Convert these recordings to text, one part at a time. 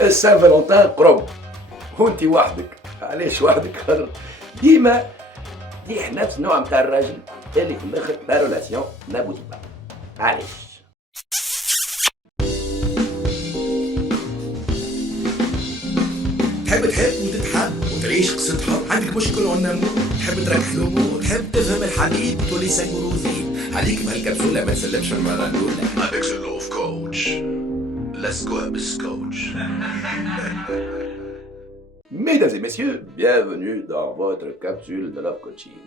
السان فالنتين قرب وانت وحدك. علاش وحدك؟ خاطر ديما تيح نفس النوع نتاع الراجل اللي في الاخر لا ريلاسيون نابوتي با. علاش؟ تحب وتتحب وتعيش قصة حب، عندك مشكل ونمو، تحب تركح الامور، تحب تفهم الحديد تولي سنجروزي، عليك بهالكبسولة ما تسلمش المرة الأولى. Avec ce love coach. Let's go Abyss coach. Mesdames et messieurs, bienvenue dans votre capsule de Love Coaching.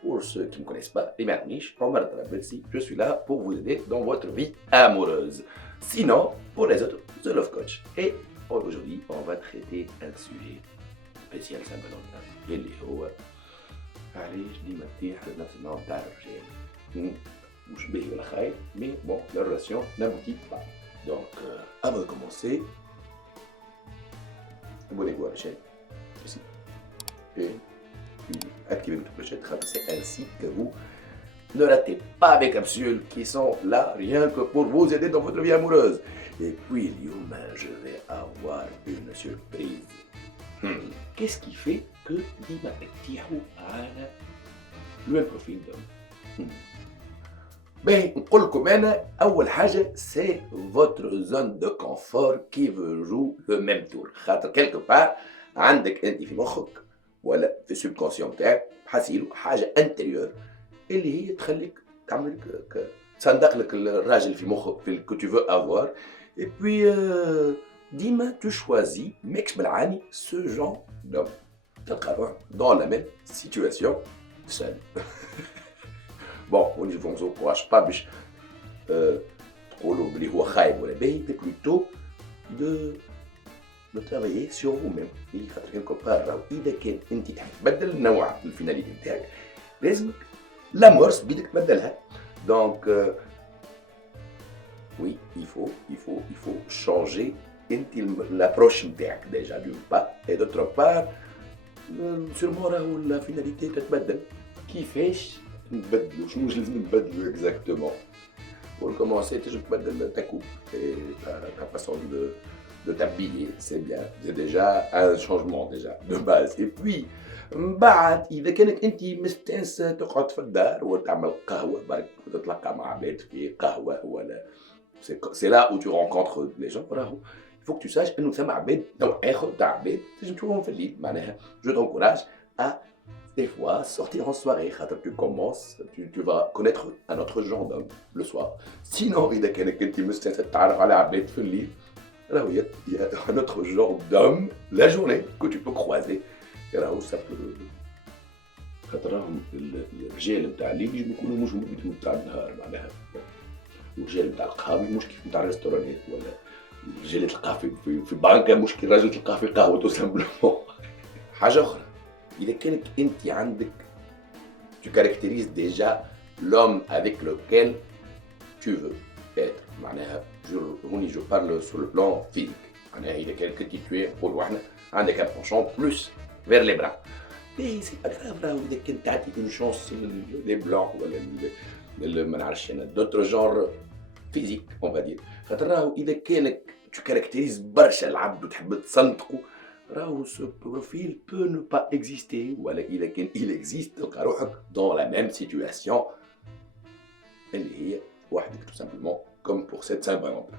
Pour ceux qui ne me connaissent pas, les Merniches, Omar Trabelsi, je suis là pour vous aider dans votre vie amoureuse. Sinon, pour les autres, The Love Coach. Et aujourd'hui, on va traiter un sujet spécial Saint-Valentin. اللي هو علاش ديما تطيح نفس النوع تاع الرجال. مش باهي ولا خايب, mais bon, la relation n'aboutit pas. Donc, avant de commencer, abonnez-vous à la chaîne, ici, et puis activez votre clochette, c'est ainsi que vous ne ratez pas mes capsules qui sont là rien que pour vous aider dans votre vie amoureuse. Et puis, Lyouma, je vais avoir une surprise. Qu'est-ce qui fait que Dima Tiahou a le même profil d'homme? Ben, نقول لكم أنا أول حاجة c'est votre zone de confort qui veut jouer le même tour. خاطر quelque part عندك أنت في مخك ولا في السبكونسيون تاعك حاسيلو حاجة انتيريور اللي هي تخليك تعمل تصندق لك الراجل في مخك في que tu veux avoir. Et puis ديما tu choisis ماكش بالعاني ce genre d'homme. تلقى روحك dans la même situation seul. Bon, au niveau de courage, pas biche, تقولوا بلي هو خايب ولا باهي, c'est plutôt de travailler sur vous-même. اللي خاطر quelque part راهو إذا كان أنت تحب تبدل نوع الفيناليتي نتاعك لازمك l'amorce بيدك تبدلها. Donc oui, il faut changer l'approche نتاعك déjà d'une part et d'autre part sûrement راهو la finalité تتبدل. كيفاش نبدلو؟ شنو لازم نبدلو exactement? Pour commencer, tu peux mettre ta coupe et ta façon de t'habiller, c'est bien. C'est déjà un changement déjà de base. Et puis, بعد إذا كانك أنت مستانس تقعد في الدار وتعمل قهوة برك وتتلقى مع عباد في قهوة ولا c'est là où tu rencontres les gens. راهو il faut que tu saches إنه ثم عباد نوع آخر تاع عباد تنجم تشوفهم في الليل. معناها je t'encourage à des fois sortir en soirée. Tu commences, tu vas connaître un autre genre d'homme le soir. Sinon, il y a un autre genre d'homme la journée que tu peux croiser. Ça peut... الرجال نتاع الليل يجم يكونوا مش هما نتاع النهار. معناها الرجال نتاع القهوة مش كيف نتاع الريستورانات, ولا الرجال تلقاه في بانكا مش كي الراجل تلقاه في قهوة تو سامبلومون. حاجة أخرى, إذا كانت أنت عندك tu caractérises déjà l'homme avec lequel tu veux être. معناها je parle sur le plan physique. معناها إذا كانت tu es نقولوا احنا عندك un penchant plus vers les bras. Mais c'est pas grave راهو إذا كنت تعطي une chance les blancs ولا ما نعرفش أنا d'autres genres physiques on va dire. خاطر راهو إذا كانك tu caractérises برشا العبد وتحب تصنتقو راهو ce profil peut ne pas exister. ولا إذا كان il existe تلقى روحك dans la même situation اللي هي وحدك tout simplement comme pour cette Saint-Valentin.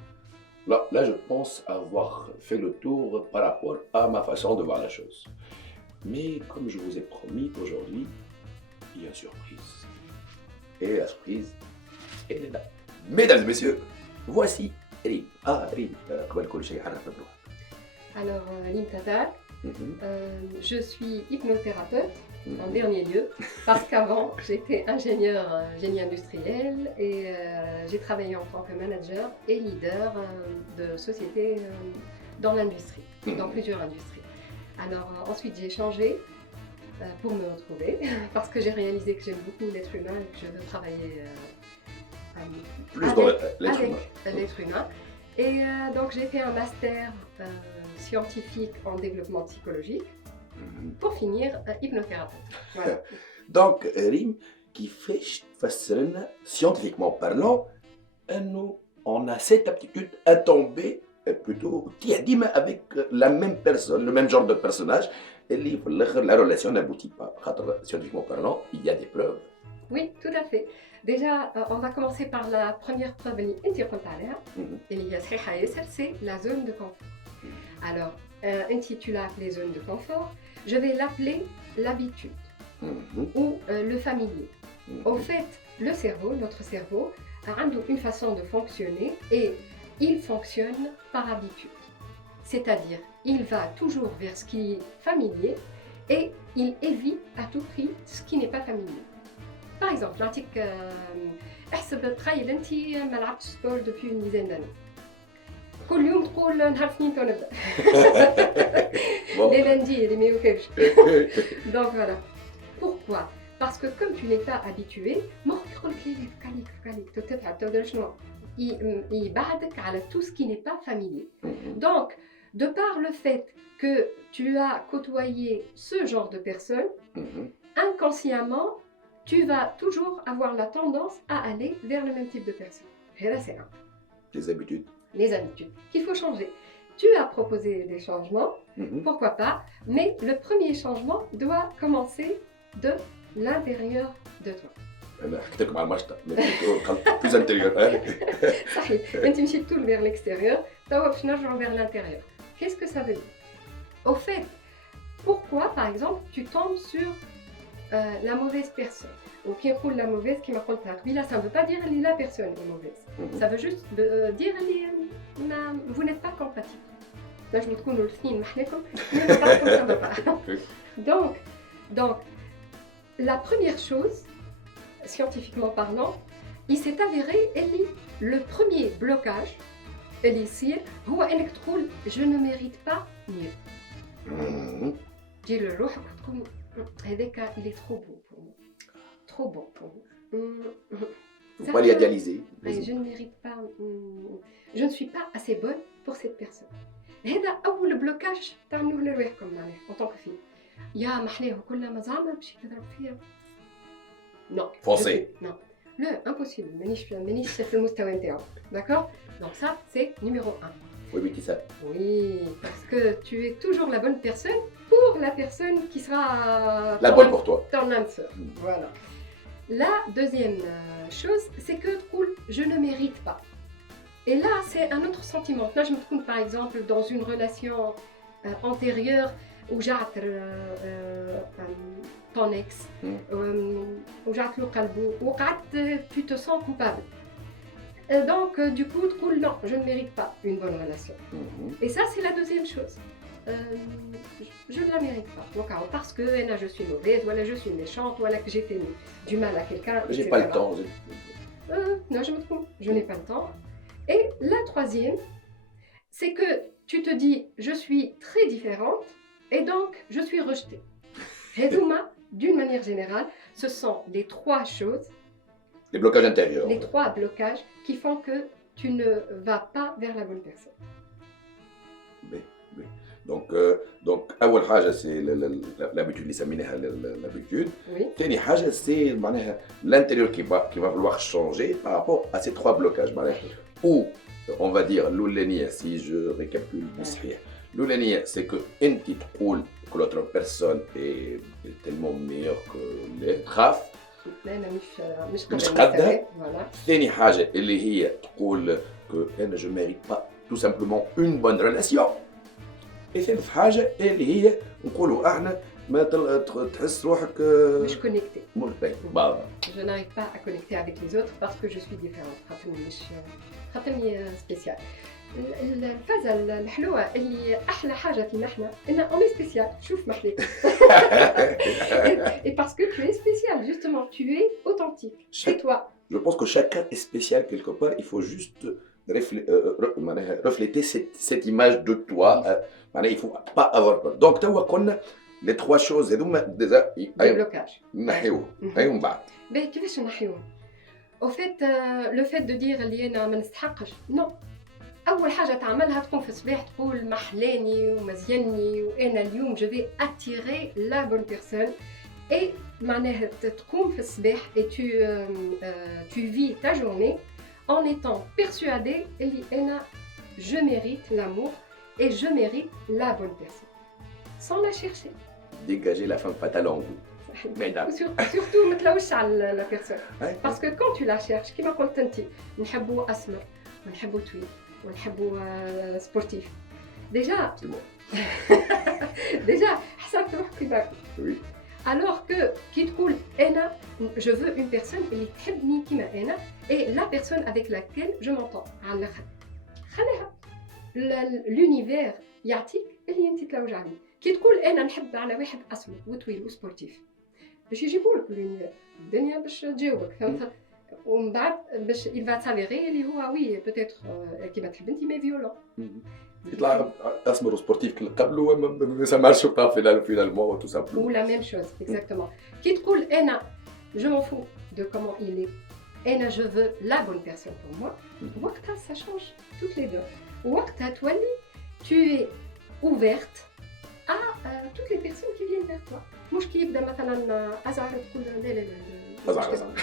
Là je pense avoir fait le tour par rapport à ma façon de voir la chose. Mais comme je vous ai promis aujourd'hui, il y a une surprise. Et la surprise, elle est là. Mesdames et messieurs, voici Rym. Rym, قبل كل شيء عرفنا بروحك. Alors, Lim Tatar, je suis hypnothérapeute en dernier lieu, parce qu'avant j'étais ingénieur génie industriel et j'ai travaillé en tant que manager et leader de sociétés dans l'industrie, dans plusieurs industries. Alors ensuite j'ai changé pour me retrouver, parce que j'ai réalisé que j'aime beaucoup l'être humain et que je veux travailler avec l'être humain. Et donc j'ai fait un master scientifique en développement psychologique pour finir hypnothérapeute. Voilà. Donc Rym, كيفاش تفسر لنا scientifiquement parlant انه on a cette aptitude à tomber plutôt ديما avec la même personne, le même genre de personnage, اللي في الاخر la relation n'aboutit pas. خاطر scientifiquement parlant, il y a des preuves. Oui, tout à fait. Déjà, on va commencer par la première preuve اللي انت قلت عليها اللي هي صحيحة ياسر, c'est la zone de confort. Alors, tu l'as appelée zone de confort, je vais l'appeler l'habitude ou le familier. Au fait, le cerveau, notre cerveau, a une façon de fonctionner et il fonctionne par habitude. C'est-à-dire, il va toujours vers ce qui est familier et il évite à tout prix ce qui n'est pas familier. Par exemple, نعطيك احسب تخيل انت ما لعبتش سبور depuis une dizaine d'années. كل يوم تقول نهار الاثنين تو نبدا. Les lundis, les ميوكاش. Donc voilà. Pourquoi? Parce que comme tu n'es pas habitué, مخك يقول لك لي فكاليك تتعب تبدا شنو؟ يبعدك على tout ce qui n'est pas familier. Donc, de par le fait que tu as côtoyé ce genre de personnes, inconsciemment, tu vas toujours avoir la tendance à aller vers le même type de personne. Et là, c'est un. Les habitudes. Les habitudes qu'il faut changer. Tu as proposé des changements, pourquoi pas, mais le premier changement doit commencer de l'intérieur de toi. انا حكيت لكم على المشطه plus intérieur. صحيح, انت مشيت tout vers l'extérieur, توا باش نرجعوا vers l'intérieur. Qu'est-ce que ça veut dire? Au fait, pourquoi par exemple tu tombes sur la mauvaise personne ou qui roule la mauvaise qui m'a contacté? Là, ça ne veut pas dire que la personne est mauvaise. Ça veut juste dire que vous n'êtes pas compatible. Là, je me trouve le film, mais ça ne va pas. Donc, la première chose, scientifiquement parlant, il s'est avéré que le premier blocage, c'est que je ne mérite pas mieux. Dis le روح تقول هذاك il est trop beau pour moi. Trop bon pour moi. Faut pas l'idéaliser. Je ne mérite pas. Je ne suis pas assez bonne pour cette personne. هذا أول بلوكاج تعملوه لرواحكم معناها en tant que fille. يا محلاه كل ما زعما باش تضرب فيها. Non. Foncez. Non. Le impossible. مانيش في المستوى نتاعو. D'accord? Donc ça c'est numéro 1. Oui, mais qui ça? Oui, parce que tu es toujours la bonne personne pour la personne qui sera la bonne pour toi. Ton âme sœur. Voilà. La deuxième chose, c'est que je ne mérite pas. Et là, c'est un autre sentiment. Là, je me trouve par exemple dans une relation antérieure où j'ai ton ex, où j'ai le calbo, où tu te sens coupable. Donc, du coup, non, je ne mérite pas une bonne relation. Et ça, c'est la deuxième chose. Je ne la mérite pas. Donc, parce que je suis mauvaise, voilà, je suis méchante, voilà, que j'ai fait du mal à quelqu'un. J'ai pas le temps. Non, je me trompe. Je n'ai pas le temps. Et la troisième, c'est que tu te dis, je suis très différente et donc je suis rejetée. Et d'une manière générale, ce sont les trois choses. Les blocages intérieurs. Les trois blocages qui font que tu ne vas pas vers la bonne personne. Oui. Donc, أول حاجة c'est l'habitude اللي سميناها l'habitude. Oui. ثاني حاجة c'est معناها l'intérieur qui va vouloir changer par rapport à ces trois blocages. Ou on va dire l'oulania, si je récapitule صحيح. L'oulania c'est que أنت تقول que l'autre personne est tellement meilleure que les خاف. أنا مش قادة. Voilà. ثاني حاجة اللي هي تقول que أنا je mérite pas tout simplement une bonne relation. ثالث حاجة اللي هي نقولوا احنا ما تحس روحك مش كونيكتي. Je n'arrive pas à connecter avec les autres parce que je suis différente. خاطرني سبيسيال. الفازة الحلوة اللي أحلى حاجة فينا احنا إن on est spécial. شوف محليك. Et parce que tu es spécial, justement, tu es authentique. C'est toi. Je pense que chacun est spécial quelque part. Il faut juste refléter cette image de toi. Il ne faut pas avoir peur. Donc, tu as les trois choses. Déjà, des blocages. نحيوهم بعد. كيفاش نحيوهم؟ Au fait, le fait de dire اللي أنا ما نستحقش. Non. أول حاجة تعملها تقوم في الصباح تقول محلاني ومزياني وأنا اليوم je vais attirer la bonne personne. Et معناها تقوم في الصباح et tu vis ta journée en étant persuadé اللي أنا je mérite l'amour et je mérite la bonne personne. Sans la chercher. Dégager la femme fatale en vous. Mesdames. Surtout ما تلوش على la personne. Ouais. Parce que quand tu la cherches, كما قلت انت نحبوا اسمر ونحبوا طويل ونحبوا سبورتيف. Déjà, C'est bon. déjà حسبت روحك كيما Oui. alors que كي تقول انا je veux une personne اللي تحبني كيما انا et la personne avec laquelle je m'entends على الاخر خليها l'univers يعطيك اللي انت تلوج عليه. كي تقول انا نحب على واحد اسمر وطويل وسبورتيف باش يجيبوا لك اليونيفير الدنيا باش تجاوبك فهمت. ومن بعد باش il va s'avérer اللي هو وي peut-être كيما تحب انت مي فيولون. يطلع اسمر وسبورتيف قبل وما سمعش وقع finalement tout simplement. Ou la même chose, exactement. Qui te coule, Ena, je m'en fous de comment il est. Ena, je veux la bonne personne pour moi. Wakta, ça change toutes les deux. Wakta, toi, tu es ouverte à toutes les personnes qui viennent vers toi. مش كي يبدا مثلا ازعر تقول لا لا لا أزعر.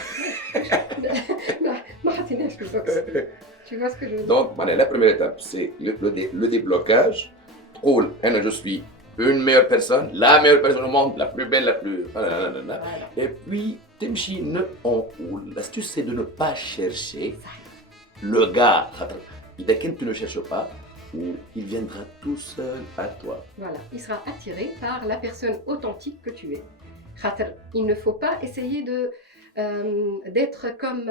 ما حطيناش في البوكس. Tu vois ce que je veux dire? Donc, la première étape, c'est le déblocage. تقول أنا je suis une meilleure personne, la meilleure personne au monde, la plus belle, la plus... Voilà. Et puis, تمشي l'astuce c'est de ne pas chercher le gars. إذا كنت tu ne cherches pas, il viendra tout seul à toi. Voilà, il sera attiré par la personne authentique que tu es. خاطر, il ne faut pas essayer d'être comme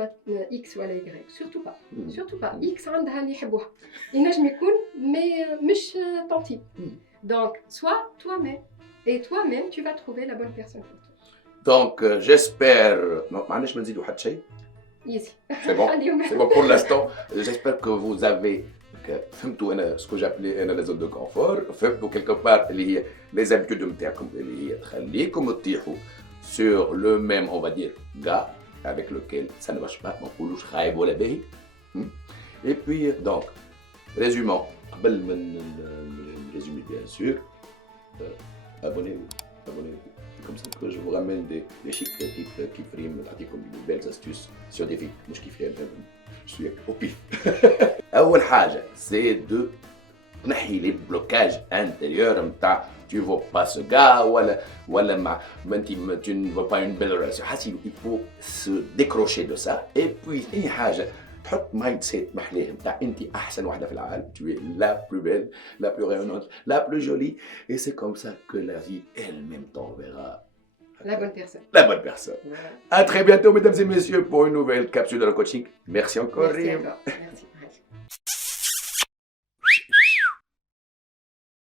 X ou Y. Surtout pas. Surtout pas. X عندها اللي يحبوها. ينجم يكون mais مش ton type. Donc, sois toi-même. Et toi-même, tu vas trouver la bonne personne pour toi. Donc, j'espère... Non, معلش ما نزيد واحد شيء. Easy. C'est bon. C'est bon pour l'instant. J'espère que vous avez... فهمتوا انا سكو جابلي انا لا زون دو كونفور فهمتوا كيلكو بار اللي هي لي زابيتود نتاعكم اللي هي تخليكم تطيحوا sur le même on va dire gars avec lequel ça ne marche pas ما نقولوش خايب ولا باهي. Et puis donc résumons قبل من résumer bien sûr abonnez-vous. C'est comme ça que je vous ramène des chics tips qui friment تعطيكم de belles astuces sur des filles مش كيف je suis au pif. أول حاجة c'est de تنحي les blocages intérieurs نتاع tu veux pas ce gars ولا ما tu ne veux pas une belle relation. il faut se décrocher de ça. Et puis ثاني حاجة تحط مايند سيت محليه نتاع انت احسن وحده في العالم. tu es la plus belle, la plus rayonnante, la plus jolie et c'est comme ça que la vie elle-même t'enverra La bonne personne. La bonne personne. Voilà. À très bientôt mesdames et messieurs pour une nouvelle capsule de le coaching. Merci encore. Merci encore. Merci.